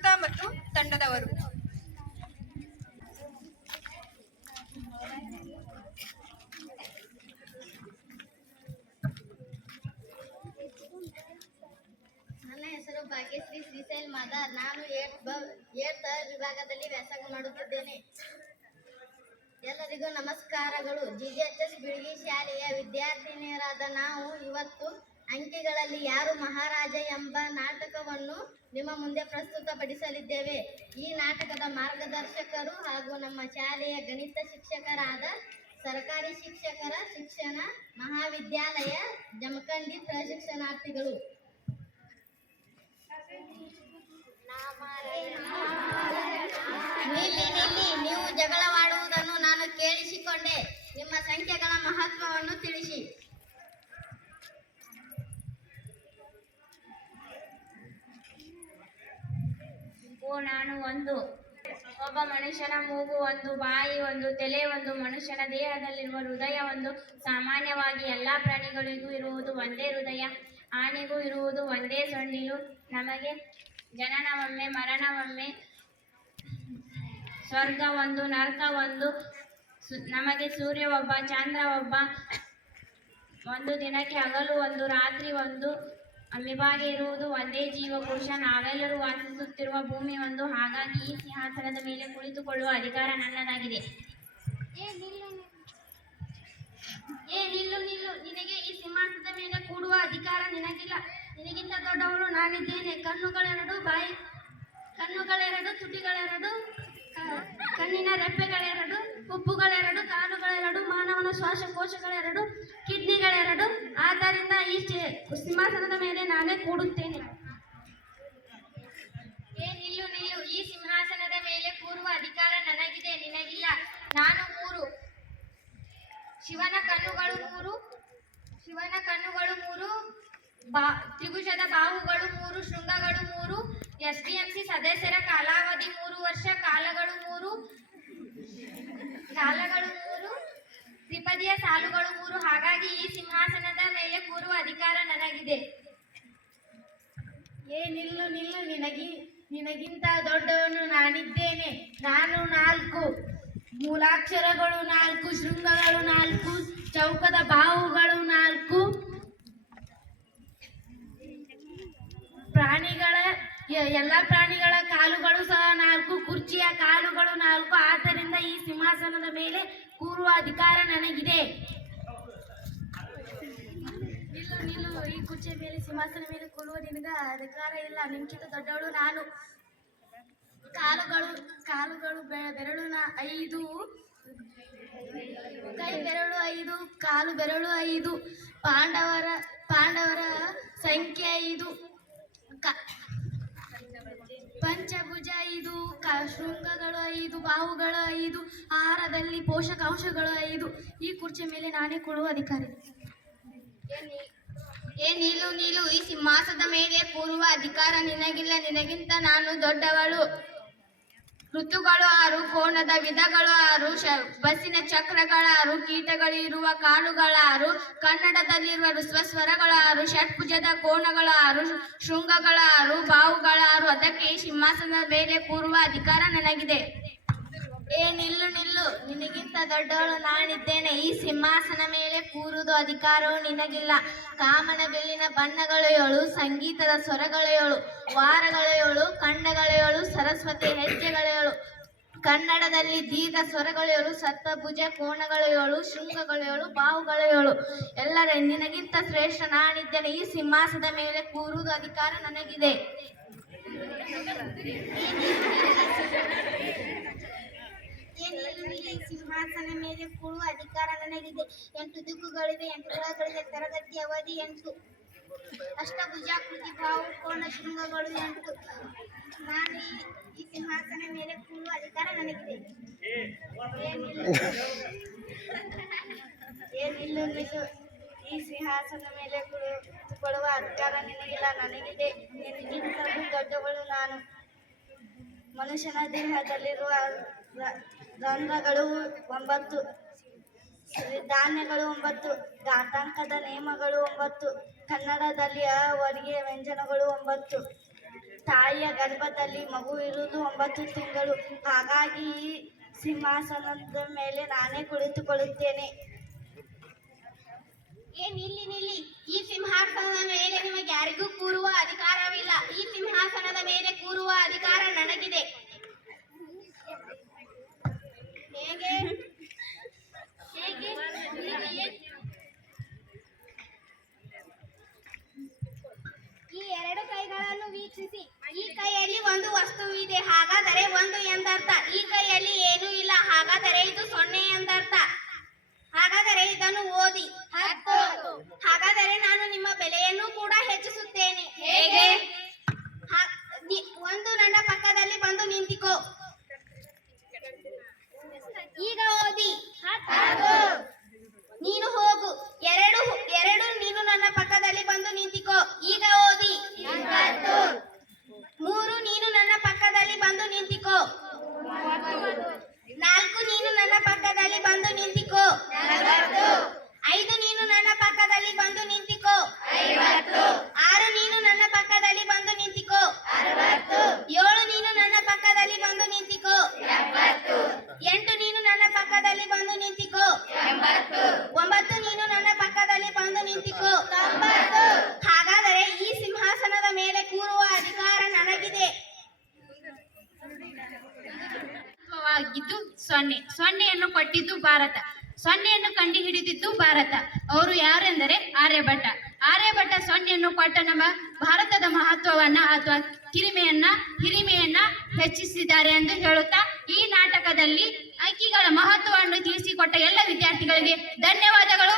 ವಸಂತ ಮತ್ತು ತಂಡದವರು. ನನ್ನ ಹೆಸರು ಭಾಗ್ಯಶ್ರೀ ಶ್ರೀಶೈಲ್ ಮಾದಾರ್. ನಾನು ಏಟ್ ವಿಭಾಗದಲ್ಲಿ ವ್ಯಾಸಂಗ ಮಾಡುತ್ತಿದ್ದೇನೆ. ಎಲ್ಲರಿಗೂ ನಮಸ್ಕಾರಗಳು. ಜಿಜೆಎಚ್ಎಸ್ ಬಿಳಗಿ ಶಾಲೆಯ ವಿದ್ಯಾರ್ಥಿನಿಯರಾದ ನಾವು ಇವತ್ತು ಅಂಕೆಗಳಲ್ಲಿ ಯಾರು ಮಹಾರಾಜ ಎಂಬ ನಾಟಕವನ್ನು ನಿಮ್ಮ ಮುಂದೆ ಪ್ರಸ್ತುತಪಡಿಸಲಿದ್ದೇವೆ. ಈ ನಾಟಕದ ಮಾರ್ಗದರ್ಶಕರು ಹಾಗೂ ನಮ್ಮ ಶಾಲೆಯ ಗಣಿತ ಶಿಕ್ಷಕರಾದ ಸರ್ಕಾರಿ ಶಿಕ್ಷಕರ ಶಿಕ್ಷಣ ಮಹಾವಿದ್ಯಾಲಯ ಜಮಖಂಡಿ ಪ್ರಶಿಕ್ಷಣಾರ್ಥಿಗಳು. ನಿಲ್ಲಿ ನೀವು ಜಗಳವಾಡುವುದನ್ನು ನಾನು ಕೇಳಿಸಿಕೊಂಡೆ. ನಿಮ್ಮ ಸಂಖ್ಯೆಗಳ ಮಹತ್ವವನ್ನು ತಿಳಿಸಿ. ನಾನು ಒಂದು. ಒಬ್ಬ ಮನುಷ್ಯನ ಮೂಗು ಒಂದು, ಬಾಯಿ ಒಂದು, ತಲೆ ಒಂದು. ಮನುಷ್ಯನ ದೇಹದಲ್ಲಿರುವ ಹೃದಯ ಒಂದು. ಸಾಮಾನ್ಯವಾಗಿ ಎಲ್ಲ ಪ್ರಾಣಿಗಳಿಗೂ ಇರುವುದು ಒಂದೇ ಹೃದಯ. ಆನೆಗೂ ಇರುವುದು ಒಂದೇ ಸೊಂಡಿಲು. ನಮಗೆ ಜನನ ಒಮ್ಮೆ, ಮರಣ ಒಮ್ಮೆ. ಸ್ವರ್ಗ ಒಂದು, ನರಕ ಒಂದು. ನಮಗೆ ಸೂರ್ಯ ಒಬ್ಬ, ಚಂದ್ರ ಒಬ್ಬ. ಒಂದು ದಿನಕ್ಕೆ ಹಗಲು ಒಂದು, ರಾತ್ರಿ ಒಂದು. ನಮ್ಮಿಗಾಗಿ ಇರುವುದು ಒಂದೇ ಜೀವಕೋಶ. ನಾವೆಲ್ಲರೂ ವಾಸಿಸುತ್ತಿರುವ ಭೂಮಿ ಒಂದು. ಹಾಗಾಗಿ ಈ ಸಿಂಹಾಸನದ ಮೇಲೆ ಕುಳಿತುಕೊಳ್ಳುವ ಅಧಿಕಾರ ನನ್ನದಾಗಿದೆ. ನಿಲ್ಲು. ನಿನಗೆ ಈ ಸಿಂಹಾಸನದ ಮೇಲೆ ಕೂಡುವ ಅಧಿಕಾರ ನಿನಗಿಲ್ಲ. ನಿನಗಿಂತ ದೊಡ್ಡವಳು ನಾನಿದ್ದೇನೆ. ಕಣ್ಣುಗಳೆರಡು, ತುಟಿಗಳೆರಡು, ಕಣ್ಣಿನ ರೆಪ್ಪೆಗಳೆರಡು, ಹುಬ್ಬುಗಳೆರಡು, ಕಾಲುಗಳೆರಡು, ಮಾನವನ ಶ್ವಾಸಕೋಶಗಳೆರಡು, ಕಿಡ್ನಿಗಳೆರಡು. ಆದ್ದರಿಂದ ಈ ಸಿಂಹಾಸನದ ಮೇಲೆ ನಾನೇ ಕೂಡುತ್ತೇನೆ. ನಿಲ್ಲು. ಈ ಸಿಂಹಾಸನದ ಮೇಲೆ ಕೂರುವ ಅಧಿಕಾರ ನನಗಿದೆ, ನಿನಗಿಲ್ಲ. ನಾನು ಮೂರು. ಶಿವನ ಕಣ್ಣುಗಳು ಮೂರು, ತ್ರಿಭುಜದ ಬಾಹುಗಳು ಮೂರು, ಶೃಂಗಗಳು ಮೂರು, ಎಸ್ಡಿಎಂಸಿ ಸದಸ್ಯರ ಕಾಲಾವಧಿ 3 ವರ್ಷ, ಕಾಲಗಳು ಮೂರು, ತ್ರಿಪದಿಯ ಸಾಲುಗಳು ಮೂರು. ಹಾಗಾಗಿ ಈ ಸಿಂಹಾಸನದ ಮೇಲೆ ಕೂರುವ ಅಧಿಕಾರ ನನಗಿದೆ. ನಿಲ್ಲು. ನಿನಗಿಂತ ದೊಡ್ಡವನು ನಾನಿದ್ದೇನೆ. ನಾನು 4. ಮೂಲಾಕ್ಷರಗಳು 4, ಶೃಂಗಗಳು 4, ಚೌಕದ ಬಾಹುಗಳು 4, ಎಲ್ಲ ಪ್ರಾಣಿಗಳ ಕಾಲುಗಳು ಸಹ 4, ಕುರ್ಚಿಯ ಕಾಲುಗಳು 4. ಆದ್ದರಿಂದ ಈ ಸಿಂಹಾಸನದ ಮೇಲೆ ಕೂರುವ ಅಧಿಕಾರ ನನಗಿದೆ. ನಿಲ್ಲು. ಈ ಕುರ್ಚಿಯ ಮೇಲೆ ಸಿಂಹಾಸನ ಮೇಲೆ ಕೂರುವ ನಿನಗ ಅಧಿಕಾರ ಇಲ್ಲ. ನಿನ್ಕಿಂತ ದೊಡ್ಡವಳು ನಾನು. ಕಾಲುಗಳು ಬೆರಳು 5, ಕೈ ಬೆರಳು 5, ಕಾಲು ಬೆರಳು 5. ಪಾಂಡವರ ಸಂಖ್ಯೆ 5. ಪಂಚಭುಜ 5, ಶೃಂಗಗಳು 5, ಬಾಹುಗಳು 5, ಆಹಾರದಲ್ಲಿ ಪೋಷಕಾಂಶಗಳು 5. ಈ ಕುರ್ಚಿ ಮೇಲೆ ನಾನೇ ಕೊಡುವ ಅಧಿಕಾರಿ. ನಿಲ್ಲು. ಈ ಸಿಂಹಾಸನದ ಮೇಲೆ ಕೂರುವ ಅಧಿಕಾರ ನಿನಗಿಲ್ಲ. ನಿನಗಿಂತ ನಾನು ದೊಡ್ಡವಳು. ಋತುಗಳು 6, ಕೋನದ ವಿಧಗಳು 6, ಬಸ್ಸಿನ ಚಕ್ರಗಳ 6, ಕೀಟಗಳಿರುವ ಕಾಲುಗಳ 6, ಕನ್ನಡದಲ್ಲಿರುವ ಸ್ವರಗಳ 6, ಷಟ್ಭುಜದ ಕೋನಗಳ 6, ಶೃಂಗಗಳ 6, ಬಾಹುಗಳ 6. ಅದಕ್ಕೆ ಈ ಸಿಂಹಾಸನದ ಮೇಲೆ ಕೂರುವ ಅಧಿಕಾರ ನನಗಿದೆ. ನಿಲ್ಲು. ನಿನಗಿಂತ ದೊಡ್ಡವಳು ನಾನಿದ್ದೇನೆ. ಈ ಸಿಂಹಾಸನ ಮೇಲೆ ಕೂರುವುದು ಅಧಿಕಾರವು ನಿನಗಿಲ್ಲ. ಕಾಮನ ಬೆಳ್ಳಿನ ಬಣ್ಣಗಳು 7, ಸಂಗೀತದ ಸ್ವರಗಳು 7, ವಾರಗಳು 7, ಖಂಡಗಳು 7, ಸರಸ್ವತಿ ಹೆಜ್ಜೆಗಳು 7, ಕನ್ನಡದಲ್ಲಿ ದೀರ್ಘ ಸ್ವರಗಳು 7, ಸಪ್ತಭುಜ ಕೋನಗಳು 7, ಶೃಂಗಗಳು 7, ಬಾಹುಗಳು 7. ಎಲ್ಲರ ನಿನಗಿಂತ ಶ್ರೇಷ್ಠ ನಾನಿದ್ದೇನೆ. ಈ ಸಿಂಹಾಸನದ ಮೇಲೆ ಕೂರುವುದು ಅಧಿಕಾರ ನನಗಿದೆ. ಸಿಂಹಾಸನ ಮೇಲೆ ಕೂರುವ ಅಧಿಕಾರ ನನಗಿದೆ. 8 ದಿಕ್ಕುಗಳಿವೆ, 8 ಗ್ರಹಗಳಿವೆ, ತರಗತಿ ಅವಧಿ 8, ಅಷ್ಟಭುಜಾಕೃತಿ, ಬಾಹು, ಕೋನ, ಶೃಂಗಗಳು 8. ನಾನು ಈ ಸಿಂಹಾಸನ ಮೇಲೆ ಕೂರುವ ಅಧಿಕಾರ ನನಗಿದೆ. ನಿಲ್ಲು. ಈ ಸಿಂಹಾಸನ ಮೇಲೆ ಕುಳಿತುಕೊಳ್ಳುವ ಅಧಿಕಾರ ನಿನಗಿಲ್ಲ, ನನಗಿದೆ. ನಿನಗಿಂತ ದೊಡ್ಡವಳು ನಾನು. ಮನುಷ್ಯನ ದೇಹದಲ್ಲಿರುವ ರಂಧ್ರಗಳು 9, ಧಾನ್ಯಗಳು 9, ಘಾತಾಂಕದ ನಿಯಮಗಳು 9, ಕನ್ನಡದಲ್ಲಿ ವರ್ಗೀಯ ವ್ಯಂಜನಗಳು 9, ತಾಯಿಯ ಗರ್ಭದಲ್ಲಿ ಮಗು ಇರುವುದು 9 ತಿಂಗಳು. ಹಾಗಾಗಿ ಈ ಸಿಂಹಾಸನದ ಮೇಲೆ ನಾನೇ ಕುಳಿತುಕೊಳ್ಳುತ್ತೇನೆ. ನಿಲ್ಲಿ ನಿಲ್ಲಿ, ಈ ಸಿಂಹಾಸನದ ಮೇಲೆ ನಿಮಗೆ ಯಾರಿಗೂ ಕೂರುವ ಅಧಿಕಾರವಿಲ್ಲ. ಈ ಸಿಂಹಾಸನದ ಮೇಲೆ ಕೂರುವ ಅಧಿಕಾರ ನನಗಿದೆ. ಹೇಗೆ ಹೇಗೆ ಈ ಎರಡು ಕೈಗಳನ್ನು ವೀಕ್ಷಿಸಿ. ಈ ಕೈಯಲ್ಲಿ ಒಂದು ವಸ್ತುವಿದೆ, ಹಾಗಾದರೆ ಒಂದು ಎಂದರ್ಥ. ಈ ಕೈಯಲ್ಲಿ ಏನೂ ಇಲ್ಲ, ಹಾಗಾದರೆ ಇದು 0 ಎಂದರ್ಥ. ಹಾಗಾದರೆ ಇದನ್ನು ಓದಿ. 10. ಹಾಗಾದರೆ ನಾನು ನಿಮ್ಮ ಬೆಲೆಯನ್ನು ಕೂಡ ಹೆಚ್ಚಿಸುತ್ತೇನೆ. ಹೇಗೆ? ಒಂದು ನನ್ನ ಪಕ್ಕದಲ್ಲಿ ಬಂದು ನಿಂತಿಕೋ. ಈಗ ಓದಿ. 10. ನೀನು ಹೋಗು. 2 ನೀನು ನನ್ನ ಪಕ್ಕದಲ್ಲಿ ಬಂದು ನಿಂತಿಕೋ. ಈಗ ಓದಿ. 20. 3 ನೀನು ನನ್ನ ಪಕ್ಕದಲ್ಲಿ ಬಂದು ನಿಂತಿಕೋ. 4 ನೀನು ನನ್ನ ಪಕ್ಕದಲ್ಲಿ ಬಂದು ನಿಂತಿಕೋ. 40. 5 ನೀನು ನನ್ನ ಪಕ್ಕದಲ್ಲಿ ಬಂದು ನಿಂತಿಕೋ. 50. 6 ನೀನು ನನ್ನ ಪಕ್ಕದಲ್ಲಿ ಬಂದು ನಿಂತಿಕೋ. 60. 7 ನೀನು ನನ್ನ ಪಕ್ಕದಲ್ಲಿ ಬಂದು ನಿಂತಿಕೋ. 70. 8 ನೀನು ನನ್ನ ಪಕ್ಕದಲ್ಲಿ ಬಂದು ನಿಂತಿಕೋ. 80. 9 ನೀನು ನನ್ನ ಪಕ್ಕದಲ್ಲಿ ಬಂದು ನಿಂತಿಕೋ. 90. ಹಾಗಾದರೆ ಈ ಸಿಂಹಾಸನದ ಮೇಲೆ ಕೂರುವ ಅಧಿಕಾರ ನನಗಿದೆ. ಆಗಿದ್ದು 0. 0ಯನ್ನು ಕೊಟ್ಟಿದ್ದು ಭಾರತ. 0ಯನ್ನು ಕಂಡು ಹಿಡಿದಿದ್ದು ಭಾರತ. ಅವರು ಯಾರೆಂದರೆ ಆರ್ಯಭಟ. ಆರ್ಯಭಟ 0ಯನ್ನು ಕೊಟ್ಟ ನಮ್ಮ ಭಾರತದ ಮಹತ್ವವನ್ನ ಅಥವಾ ಹಿರಿಮೆಯನ್ನ ಹೆಚ್ಚಿಸಿದ್ದಾರೆ ಎಂದು ಹೇಳುತ್ತಾ ಈ ನಾಟಕದಲ್ಲಿ ಅಂಕಿಗಳ ಮಹತ್ವವನ್ನು ತಿಳಿಸಿಕೊಟ್ಟ ಎಲ್ಲ ವಿದ್ಯಾರ್ಥಿಗಳಿಗೆ ಧನ್ಯವಾದಗಳು.